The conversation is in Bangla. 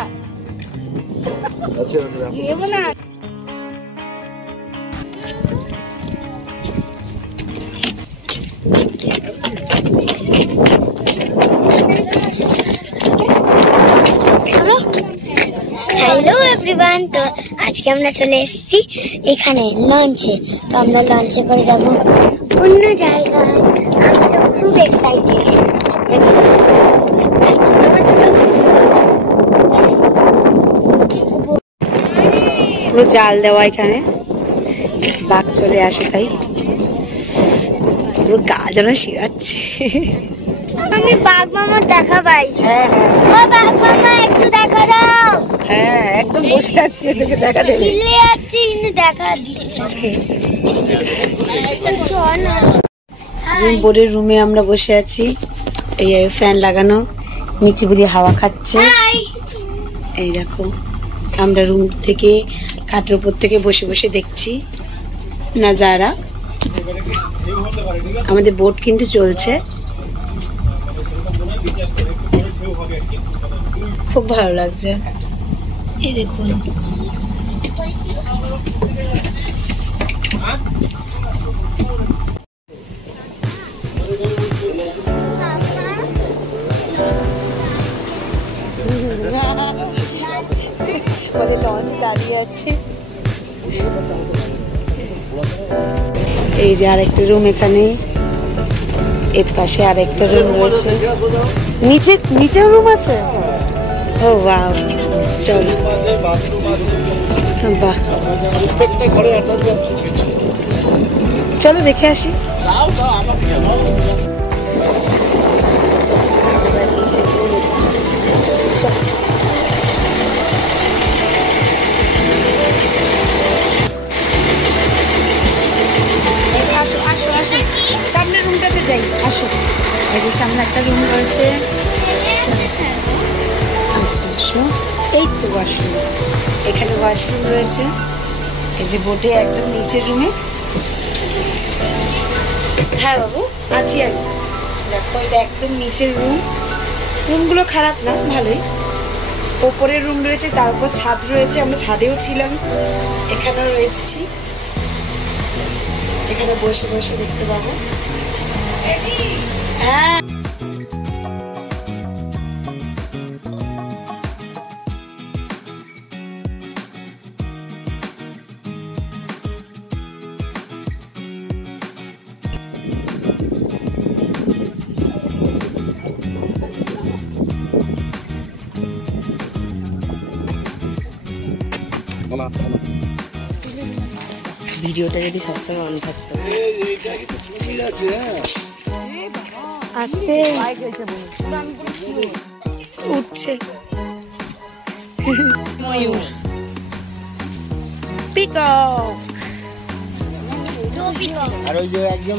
না हेलो एवरीवन। तो आज के আমরা চলে এসেছি এখানে লঞ্চে। তো আমরা লঞ্চে করে যাব অন্য জায়গায়। আমি তো খুব এক্সাইটেড। পুরো জাল দেওয়া, এখানে বাঘ চলে আসে, তাই পুরো গা যেন শিরাচ্ছে। আমি বাঘ মামার দেখা পাই। ও বাঘ মামা একটু দেখা দাও। হ্যাঁ, একদম বসে আছি, এদিকে দেখা দেবে। চিল্লে যাচ্ছি কিন্তু দেখা দিচ্ছে না। বোর্ডের রুমে আমরা বসে আছি, এই ফ্যান লাগানো, নিচে বুঝি হাওয়া খাচ্ছে। এই দেখো, আমরা রুম থেকে খাটের উপর থেকে বসে বসে দেখছি নাজারা। আমাদের বোট কিন্তু চলছে, খুব ভালো লাগছে। এই দেখুন, লঞ্চ দাঁড়িয়ে আছে। এই যে আরেকটা রুম, এখানে এর পাশে আরেকটা রুম রয়েছে। নিচেও রুম আছে। ও বাহ, চলো বাহ, চলো দেখে আসি। আসো আসো আসো, সামনের রুমটাতে যাই, আসো। এই যে সামনে একটা রুম রয়েছে। আচ্ছা আসো, এই তো ওয়াশরুম, এখানে ওয়াশরুম রয়েছে। এই যে বোটে একদম নিচের রুমে। হ্যাঁ বাবু, আছি আমি। দেখো, এটা একদম নিচের রুম। রুমগুলো খারাপ না, ভালোই। ওপরের রুম রয়েছে, তার উপর ছাদ রয়েছে, আমরা ছাদেও ছিলাম, এখানেও রয়েছি। এখানে বসে বসে দেখতে পাবো। হ্যাঁ, ভিডিওটা যদি সবসময় অন থাকতো। আস্তে উঠছে ময়ূর, পিকক। আর ওই যে একদম